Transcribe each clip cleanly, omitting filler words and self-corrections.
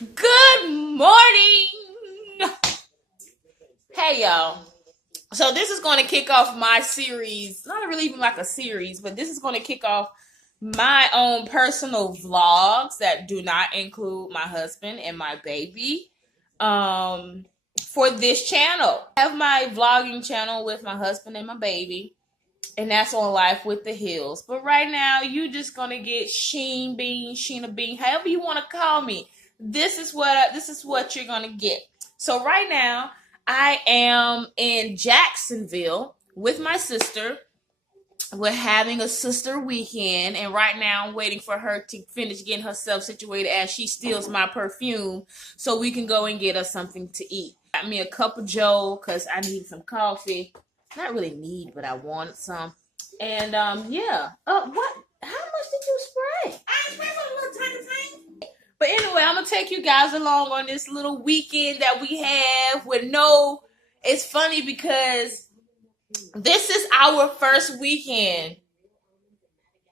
Good morning. Hey y'all. So this is going to kick off my series. Not really even like a series, but this is going to kick off my own personal vlogs that do not include my husband and my baby. For this channel. I have my vlogging channel with my husband and my baby. And that's on Life with the Hills. But right now, you just gonna get Sheena Bean, however you want to call me. This is what you're gonna get. So right now, I am in Jacksonville with my sister. We're having a sister weekend, and right now I'm waiting for her to finish getting herself situated as she steals my perfume so we can go and get us something to eat. Got me a cup of Joe because I need some coffee. Not really need, but I wanted some. And yeah. What? How much did you spray? I sprayed a little tiny. But anyway, I'm gonna take you guys along on this little weekend that we have with no. It's funny because this is our first weekend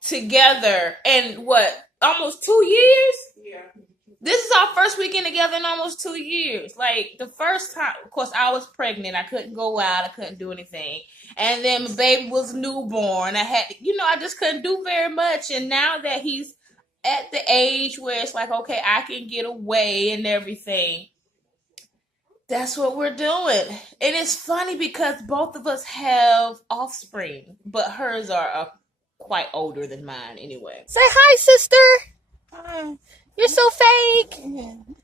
together in what, almost 2 years? Yeah. This is our first weekend together in almost 2 years. Like, the first time, of course, I was pregnant. I couldn't go out. I couldn't do anything. And then my baby was newborn. I just couldn't do very much. And now that he's at the age where it's like, okay, I can get away and everything, that's what we're doing. And it's funny because both of us have offspring, but hers are quite older than mine anyway. Say hi, sister. Hi. You're so fake.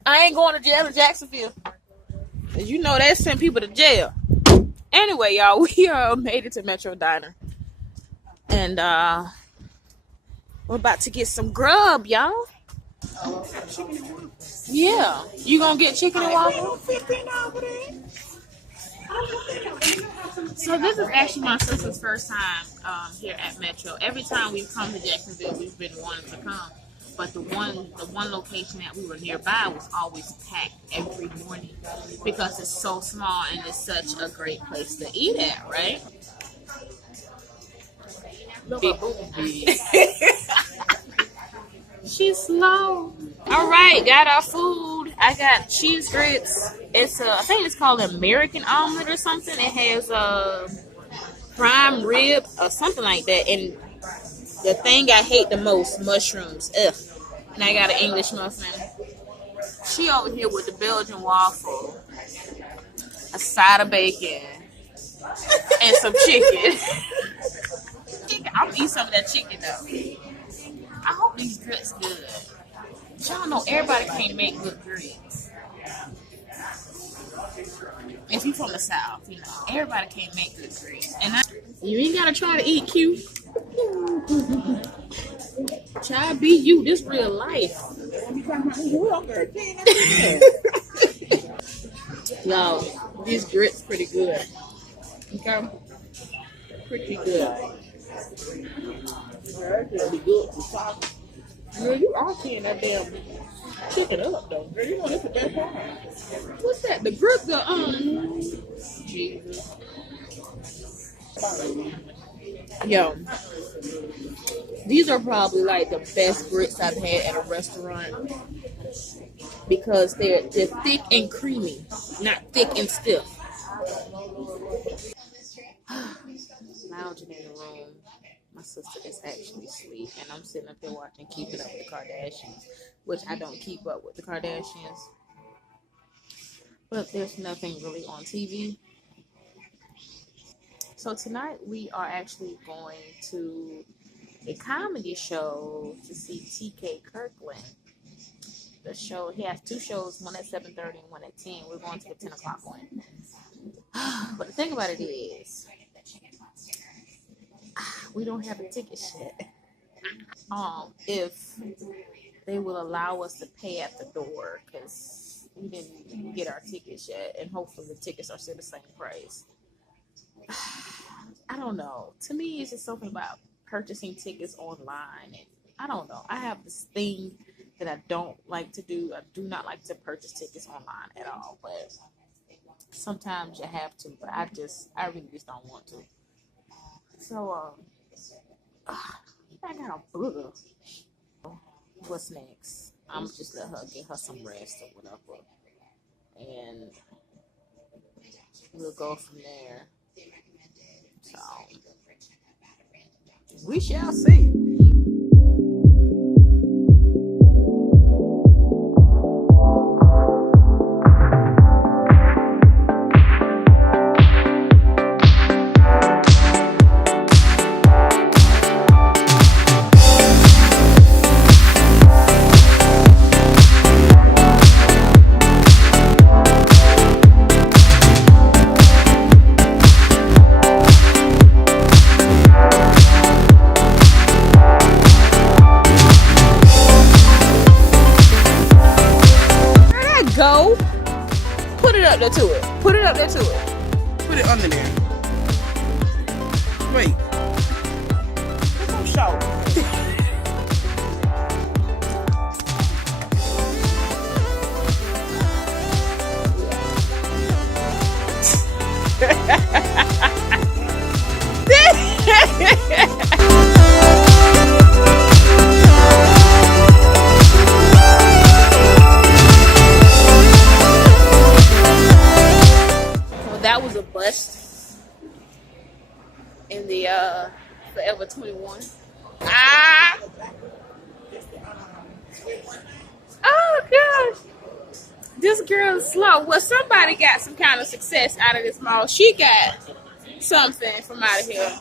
I ain't going to jail in Jacksonville. As you know, they send people to jail. Anyway, y'all, we made it to Metro Diner. And we're about to get some grub, y'all. Yeah. You gonna get chicken and waffle? So this is actually my sister's first time here at Metro. Every time we've come to Jacksonville, we've been wanting to come. But the one location that we were nearby was always packed every morning because it's so small and it's such a great place to eat at, right? She's slow. All right, got our food. I got cheese grits. I think it's called American omelet or something. It has prime rib or something like that. And the thing I hate the most, mushrooms. Ugh. And I got an English muffin. She over here with the Belgian waffle, a side of bacon, and some chicken. I'm gonna eat some of that chicken though. I hope these grits good. Y'all know everybody can't make good grits. If you from the South, everybody can't make good grits. And you ain't gotta try to eat cute. Try to be you. This real life. Y'all, these grits pretty good. Okay? Pretty good. Pretty good. Girl, you are tearing that damn chicken up though. Girl, you know that's the best part. What's that? The grits are Jesus. Yo, these are probably like the best grits I've had at a restaurant because they're thick and creamy, not thick and stiff. Lounging in the room, my sister is actually asleep, and I'm sitting up here watching Keeping Up with the Kardashians, which I don't keep up with the Kardashians, but there's nothing really on TV. So tonight we are actually going to a comedy show to see TK Kirkland. The show, he has two shows, one at 7:30 and one at 10. We're going to the 10 o'clock one. But the thing about it is, we don't have a ticket yet. If they will allow us to pay at the door, because we didn't get our tickets yet, and hopefully the tickets are still the same price. I don't know. To me, it's just something about purchasing tickets online. And I don't know. I have this thing that I don't like to do. I do not like to purchase tickets online at all. But sometimes you have to. But I really just don't want to. So, I got a booger. What's next? I'm just let her get her some rest or whatever, and we'll go from there. So we shall see. Go. Put it up there to it. Put it up there to it. Put it under there. Wait. Put some show. That was a bust in the Forever 21. Ah! Oh gosh! This girl is slow. Well, somebody got some kind of success out of this mall. She got something from out of here.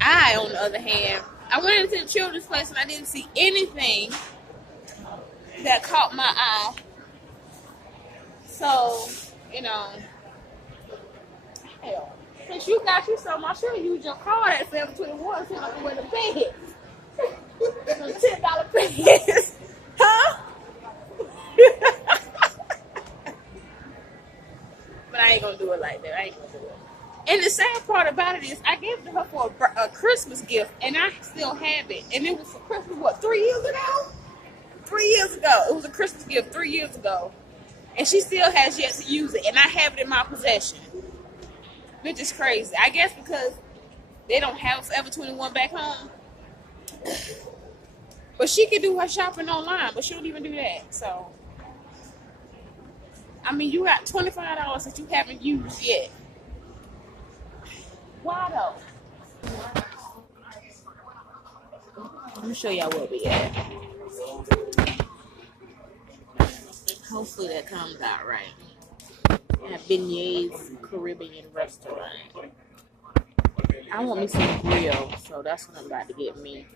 I, on the other hand, I went into the children's place and I didn't see anything that caught my eye. So, you know. Hell, since you got you something, I should have used your card at 721 so I can wear the pay. Some $10 pays. Huh? But I ain't gonna do it like that. I ain't gonna do it. And the sad part about it is I gave it to her for a Christmas gift and I still have it. And it was for Christmas, what, 3 years ago? 3 years ago. It was a Christmas gift 3 years ago. And she still has yet to use it. And I have it in my possession. Which is crazy. I guess because they don't have Forever 21 back home. But she can do her shopping online, but she don't even do that. So, I mean, you got $25 that you haven't used yet. Why though? Let me show y'all where we at. Hopefully that comes out right. At Beignets Caribbean restaurant. I want me some grill, so that's what I'm about to get me.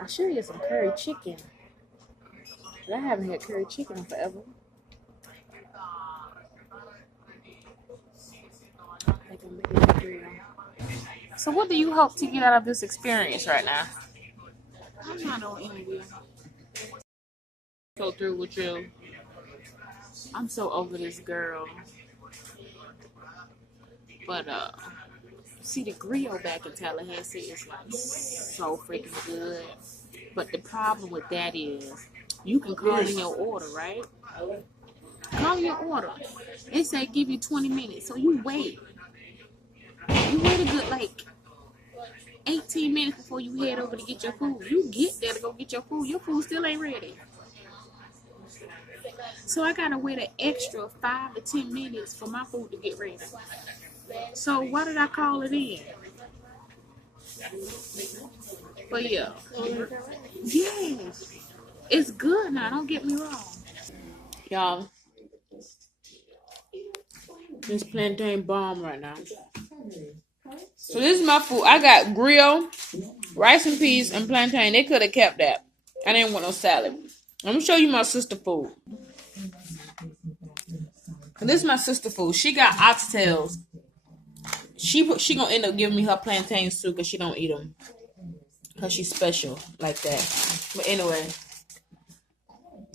I should get some curry chicken. But I haven't had curry chicken in forever. I think I'm gonna get the grill. So what do you hope to get out of this experience right now? I'm not on interview. Go through with you. I'm so over this girl. But see, the grill back in Tallahassee is like so freaking good. But the problem with that is you can call in your order, right? Call your order. They say give you 20 minutes, so you wait. You wait a good like 18 minutes before you head over to get your food. You get there to go get your food. Your food still ain't ready. So I gotta wait an extra 5 to 10 minutes for my food to get ready. So why did I call it in? But yeah. Yes. It's good now, don't get me wrong. Y'all. This plantain bomb right now. So this is my food. I got grill, rice and peas, and plantain. They could have kept that. I didn't want no salad. I'm gonna show you my sister food. And this is my sister food. She got oxtails. She gonna end up giving me her plantains too, cause she don't eat them, cause she's special like that. But anyway,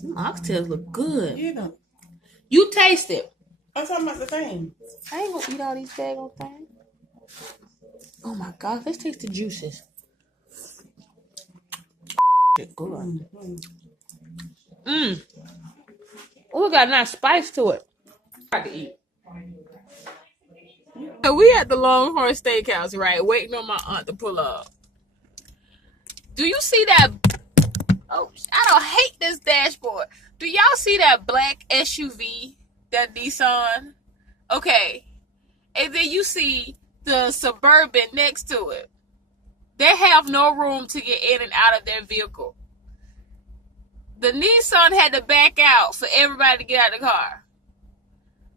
oxtails look good. Yeah. You taste it. I'm talking about the thing. I ain't gonna eat all these daggone things. Oh my god, let's taste the juices. Shit good. Oh, it got a nice spice to it. Hard to eat. So we at the Longhorn Steakhouse, right? Waiting on my aunt to pull up. Do you see that? Oh, I don't hate this dashboard. Do y'all see that black SUV, that Nissan? Okay. And then you see the Suburban next to it. They have no room to get in and out of their vehicle. The Nissan had to back out for everybody to get out of the car.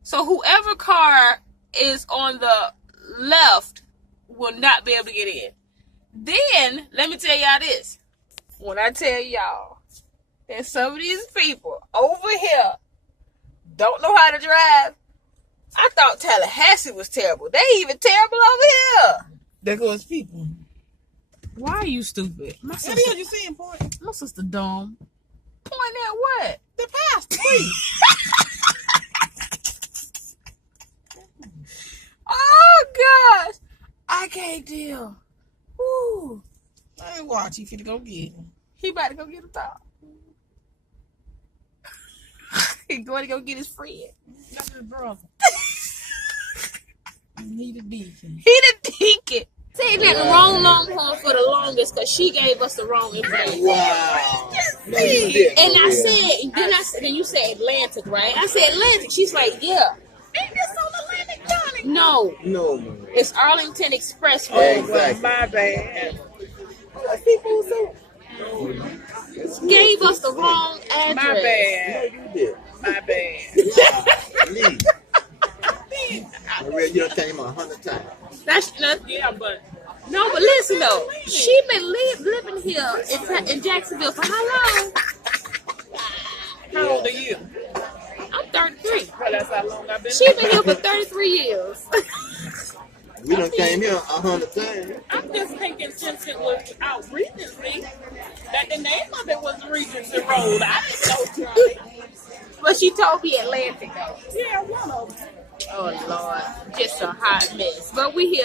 So whoever car is on the left will not be able to get in. Then, let me tell y'all this. When I tell y'all that some of these people over here don't know how to drive, I thought Tallahassee was terrible. They even terrible over here. There goes people. Why are you stupid? My sister, What are you saying, point? my sister dumb. Point at what? The pastor, please. Oh, gosh. I can't deal. Woo. I ain't watch. He finna go get him. He about to go get a dog. He going to go get his friend. That's his brother. He the deacon. He the deacon. Saying that the wrong Longhorn for the longest because she gave us the wrong information. Wow. No, you didn't. And I said, then you said Atlantic, right? I said Atlantic. She's like, yeah. Ain't this on Atlantic County? No, No, man. it's Arlington Expressway. Exactly. My bad. People so. Gave us the wrong address. My No, bad. you did. My bad. Leave. Maria, you done came 100 times. That's not, Yeah, but no, but listen though. She been living here in Jacksonville for how long? how old are you? I'm 33. Well, that's how long I've been. She been here for 33 years. We done came here 100 times. I'm just thinking since it was out Regency, that the name of it was Regency Road. I didn't know, Johnny. But she told me Atlantic though. Yeah, one of them. Oh Lord, just a hot mess. But we here.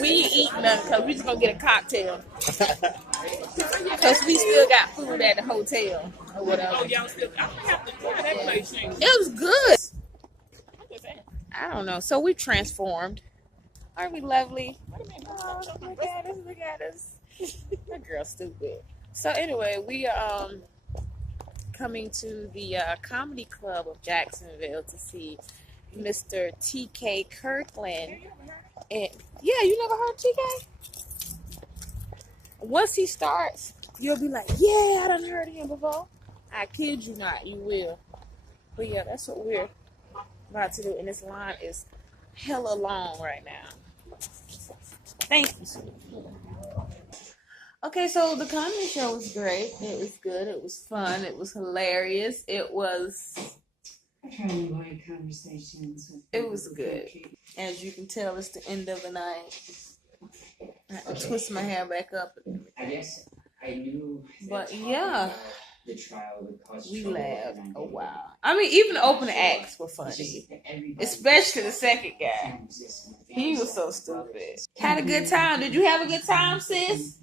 We ain't eating nothing because we just gonna get a cocktail. Because we still got food at the hotel or whatever. Oh, y'all still. I'm gonna have to try that place. Shane. It was good. I don't know. So we transformed. Aren't we lovely? Oh, look at us, look at us. That girl's stupid. So anyway, we are coming to the comedy club of Jacksonville to see Mr. TK Kirkland. And yeah, you never heard TK? Once he starts, you'll be like, yeah, I done heard him before. I kid you not, you will. But yeah, that's what we're about to do. And this line is hella long right now. Thank you. Okay, so the comedy show was great. It was good. It was fun. It was hilarious. It was good. As you can tell, it's the end of the night. I had to twist my hair back up. I guess I knew. But yeah, the trial would cause we trouble, laughed and I a did. while. I mean, even the open acts were It's funny. just that everybody Especially the second guy. can't resist my He fans. was so stupid. Had a good time. Did you have a good time, sis?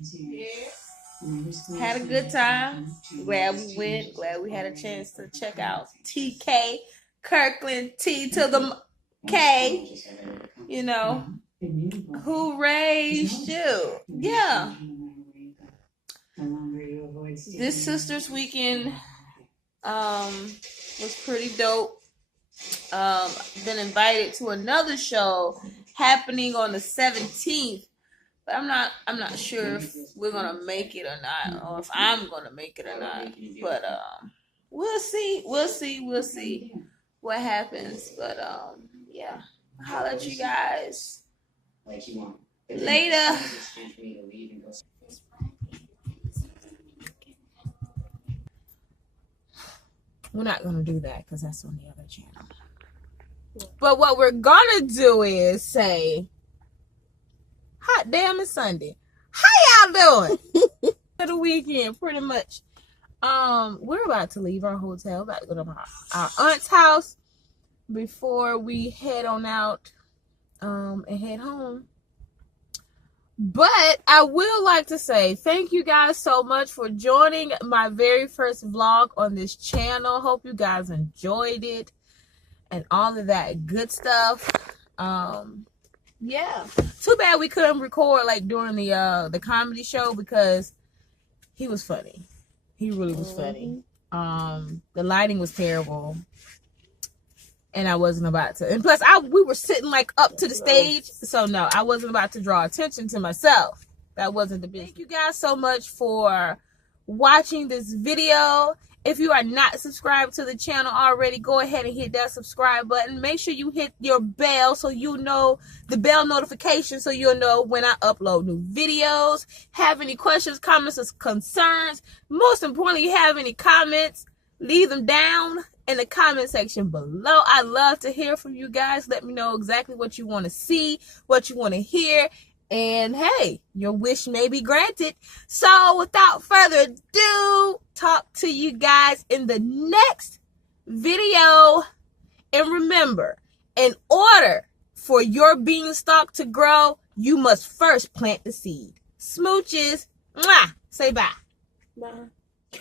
Had a good time. Glad we went. Glad we had a chance to check out TK Kirkland, T to the K. You know, who raised you? Yeah. This Sisters Weekend was pretty dope. Been invited to another show happening on the 17th, but I'm not sure if we're gonna make it or not, or if I'm gonna make it or not. But we'll see what happens. But yeah, I'll holler at you guys Like you want. But then later. it's time for me to leave and go. We're not gonna do that because that's on the other channel. But what we're gonna do is say, hot damn it's Sunday. How y'all doing? For the weekend, pretty much. We're about to leave our hotel, about to go to our aunt's house before we head on out and head home. But I will like to say thank you guys so much for joining my very first vlog on this channel. Hope you guys enjoyed it and all of that good stuff. Yeah, too bad we couldn't record like during the comedy show because he was funny. He really was funny. The lighting was terrible. And I wasn't about to. And plus, we were sitting like up to the stage. So no, I wasn't about to draw attention to myself. That wasn't the business. Thank you guys so much for watching this video. If you are not subscribed to the channel already, go ahead and hit that subscribe button. Make sure you hit your bell so you know the bell notification so you'll know when I upload new videos. Have any questions, comments, or concerns? Most importantly, you have any comments, leave them down in the comment section below. I love to hear from you guys. Let me know exactly what you want to see, what you want to hear. And hey, your wish may be granted. So without further ado, talk to you guys in the next video. And remember, in order for your beanstalk to grow, you must first plant the seed. Smooches. Mwah. Say bye. Bye.